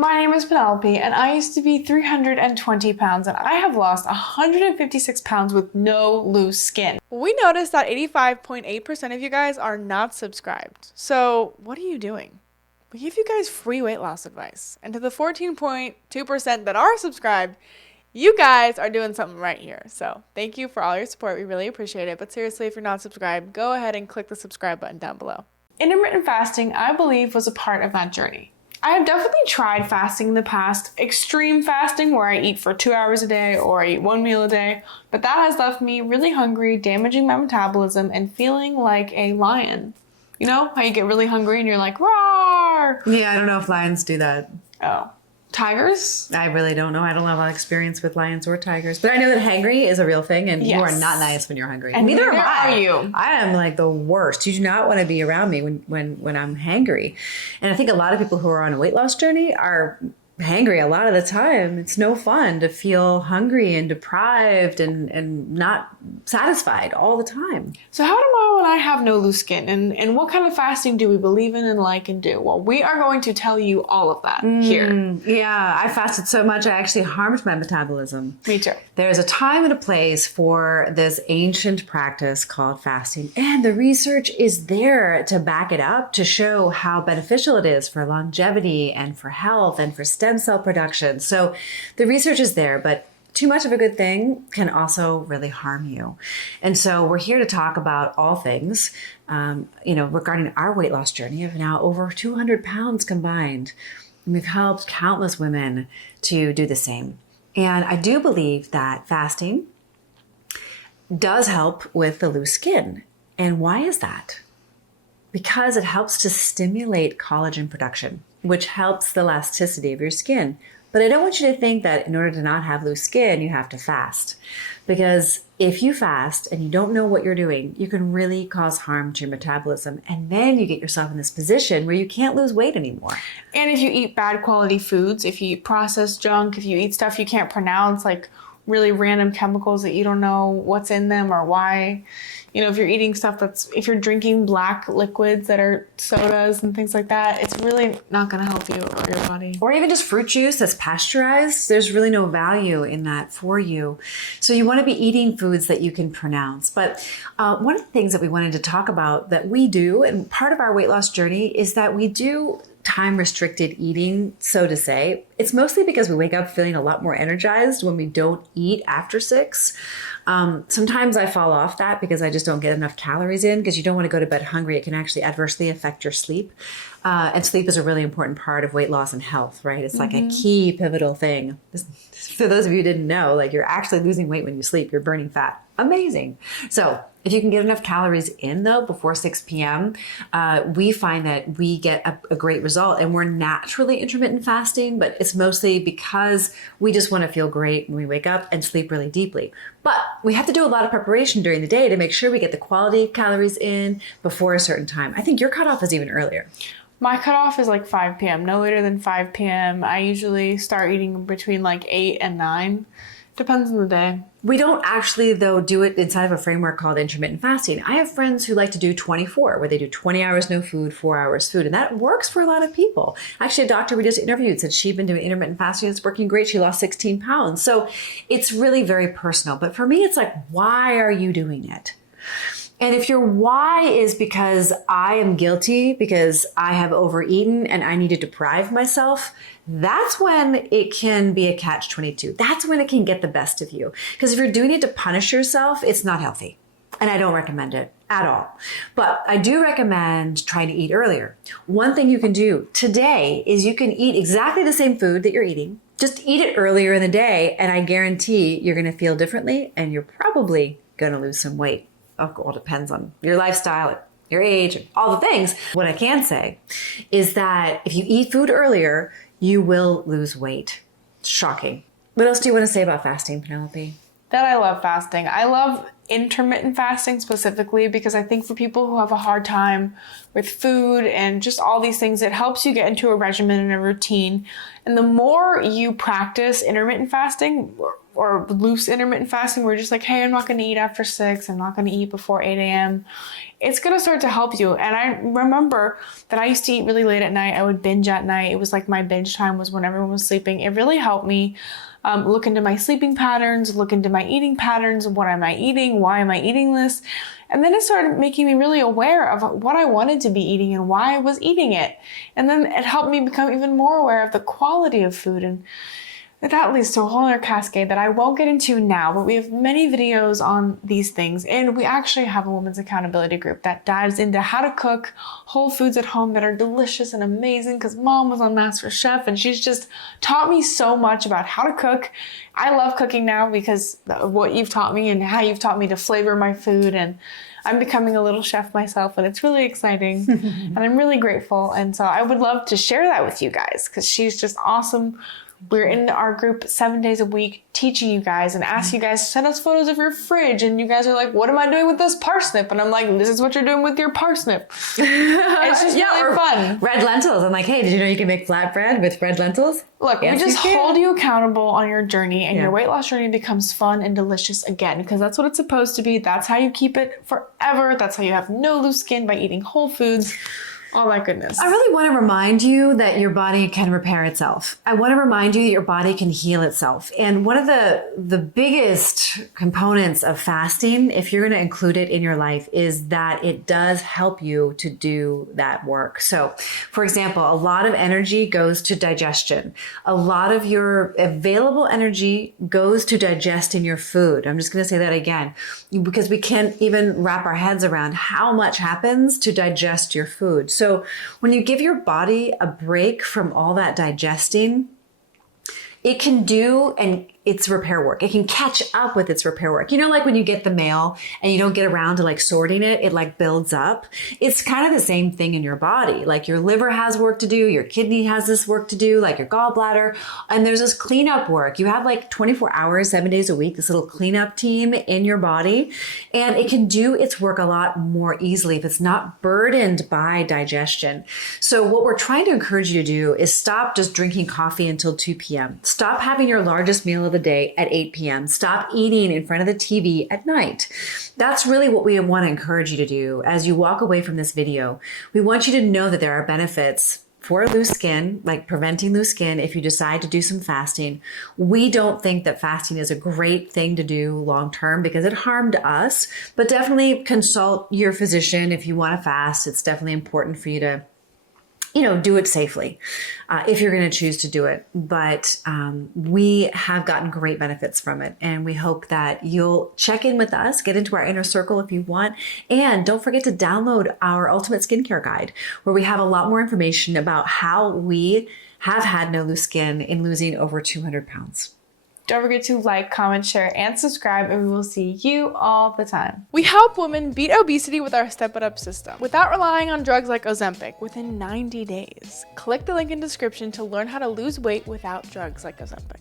My name is Penelope, and I used to be 320 pounds, and I have lost 156 pounds with no loose skin. We noticed that 85.8% of you guys are not subscribed. So what are you doing? We give you guys free weight loss advice. And to the 14.2% that are subscribed, you guys are doing something right here. So thank you for all your support. We really appreciate it. But seriously, if you're not subscribed, go ahead and click the subscribe button down below. Intermittent fasting, I believe, was a part of that journey. I have definitely tried fasting in the past, extreme fasting where I eat for 2 hours a day or I eat one meal a day, but that has left me really hungry, damaging my metabolism, and feeling like a lion. You know how you get really hungry and you're like, roar! Yeah, I don't know if lions do that. Oh. Tigers? I really don't know. I don't have a lot of experience with lions or tigers. But I know that hangry is a real thing, and you are not nice when you're hungry. And neither am are you. I am like the worst. You do not want to be around me when I'm hangry. And I think a lot of people who are on a weight loss journey are hangry a lot of the time. It's no fun to feel hungry and deprived and not satisfied all the time. So how do Mom and I have no loose skin? And what kind of fasting do we believe in and like and do? Well, we are going to tell you all of that here. Yeah, I fasted so much I actually harmed my metabolism. Me too. There's a time and a place for this ancient practice called fasting, and the research is there to back it up, to show how beneficial it is for longevity and for health and for stem cell production. So the research is there, but too much of a good thing can also really harm you. And so we're here to talk about all things, regarding our weight loss journey of now over 200 pounds combined. And we've helped countless women to do the same. And I do believe that fasting does help with the loose skin. And why is that? Because it helps to stimulate collagen production, which helps the elasticity of your skin. But I don't want you to think that in order to not have loose skin, you have to fast. Because if you fast and you don't know what you're doing, you can really cause harm to your metabolism. And then you get yourself in this position where you can't lose weight anymore. And if you eat bad quality foods, if you eat processed junk, if you eat stuff you can't pronounce, like really random chemicals that you don't know what's in them or why, if you're eating stuff if you're drinking black liquids that are sodas and things like that, it's really not going to help you or your body. Or even just fruit juice that's pasteurized, there's really no value in that for you. So you want to be eating foods that you can pronounce. But one of the things that we wanted to talk about that we do, and part of our weight loss journey, is that we do time-restricted eating, so to say. It's mostly because we wake up feeling a lot more energized when we don't eat after 6. Sometimes I fall off that because I just don't get enough calories in, because you don't want to go to bed hungry. It can actually adversely affect your sleep. And sleep is a really important part of weight loss and health, right? It's like a key pivotal thing. For those of you who didn't know, like you're actually losing weight when you sleep. You're burning fat. Amazing. So if you can get enough calories in though before 6 p.m., we find that we get a great result. And we're naturally intermittent fasting, but it's mostly because we just want to feel great when we wake up and sleep really deeply. But we have to do a lot of preparation during the day to make sure we get the quality calories in before a certain time. I think your cutoff is even earlier. My cutoff is like 5 p.m., no later than 5 p.m. I usually start eating between like 8 and 9. Depends on the day. We don't actually, though, do it inside of a framework called intermittent fasting. I have friends who like to do 24, where they do 20 hours no food, 4 hours food. And that works for a lot of people. Actually, a doctor we just interviewed said she'd been doing intermittent fasting. It's working great. She lost 16 pounds. So it's really very personal. But for me, it's like, why are you doing it? And if your why is because I am guilty, because I have overeaten and I need to deprive myself, that's when it can be a catch-22. That's when it can get the best of you. Because if you're doing it to punish yourself, it's not healthy. And I don't recommend it at all. But I do recommend trying to eat earlier. One thing you can do today is you can eat exactly the same food that you're eating. Just eat it earlier in the day, and I guarantee you're going to feel differently, and you're probably going to lose some weight. Oh, well, it depends on your lifestyle, your age, and all the things. What I can say is that if you eat food earlier, you will lose weight. It's shocking. What else do you want to say about fasting, Penelope? That I love fasting. I love intermittent fasting specifically because I think for people who have a hard time with food and just all these things, it helps you get into a regimen and a routine. And the more you practice intermittent fasting, or loose intermittent fasting where you're just like, hey, I'm not going to eat after 6, I'm not going to eat before 8 a.m., it's going to start to help you. And I remember that I used to eat really late at night. I would binge at night. It was like my binge time was when everyone was sleeping. It really helped me look into my sleeping patterns, look into my eating patterns. What am I eating? Why am I eating this? And then it started making me really aware of what I wanted to be eating and why I was eating it. And then it helped me become even more aware of the quality of food. And that leads to a whole other cascade that I won't get into now, but we have many videos on these things. And we actually have a women's accountability group that dives into how to cook whole foods at home that are delicious and amazing, because mom was on MasterChef and she's just taught me so much about how to cook. I love cooking now because of what you've taught me and how you've taught me to flavor my food. And I'm becoming a little chef myself, and it's really exciting and I'm really grateful. And so I would love to share that with you guys because she's just awesome. We're in our group 7 days a week teaching you guys and ask you guys to send us photos of your fridge. And you guys are like, what am I doing with this parsnip? And I'm like, this is what you're doing with your parsnip. It's just really fun. Red lentils. I'm like, hey, did you know you can make flatbread with red lentils? Look, yes, we just hold you accountable on your journey, and your weight loss journey becomes fun and delicious again, because that's what it's supposed to be. That's how you keep it forever. That's how you have no loose skin, by eating whole foods. All that goodness. I really want to remind you that your body can repair itself. I want to remind you that your body can heal itself. And one of the biggest components of fasting, if you're going to include it in your life, is that it does help you to do that work. So, for example, a lot of energy goes to digestion. A lot of your available energy goes to digesting your food. I'm just going to say that again, because we can't even wrap our heads around how much happens to digest your food. So when you give your body a break from all that digesting, it can do its repair work. It can catch up with its repair work. You know, like when you get the mail and you don't get around to like sorting it, it like builds up. It's kind of the same thing in your body. Like your liver has work to do, your kidney has this work to do, like your gallbladder. And there's this cleanup work. You have like 24 hours, 7 days a week, this little cleanup team in your body. And it can do its work a lot more easily if it's not burdened by digestion. So what we're trying to encourage you to do is stop just drinking coffee until 2 p.m. Stop having your largest meal of the day at 8 p.m. Stop eating in front of the TV at night. That's really what we want to encourage you to do as you walk away from this video. We want you to know that there are benefits for loose skin, like preventing loose skin if you decide to do some fasting. We don't think that fasting is a great thing to do long term because it harmed us, but definitely consult your physician if you want to fast. It's definitely important for you to do it safely if you're going to choose to do it. But we have gotten great benefits from it. And we hope that you'll check in with us, get into our inner circle if you want. And don't forget to download our Ultimate Skincare Guide, where we have a lot more information about how we have had no loose skin in losing over 200 pounds. Don't forget to like, comment, share, and subscribe, and we will see you all the time. We help women beat obesity with our Step It Up system without relying on drugs like Ozempic within 90 days. Click the link in description to learn how to lose weight without drugs like Ozempic.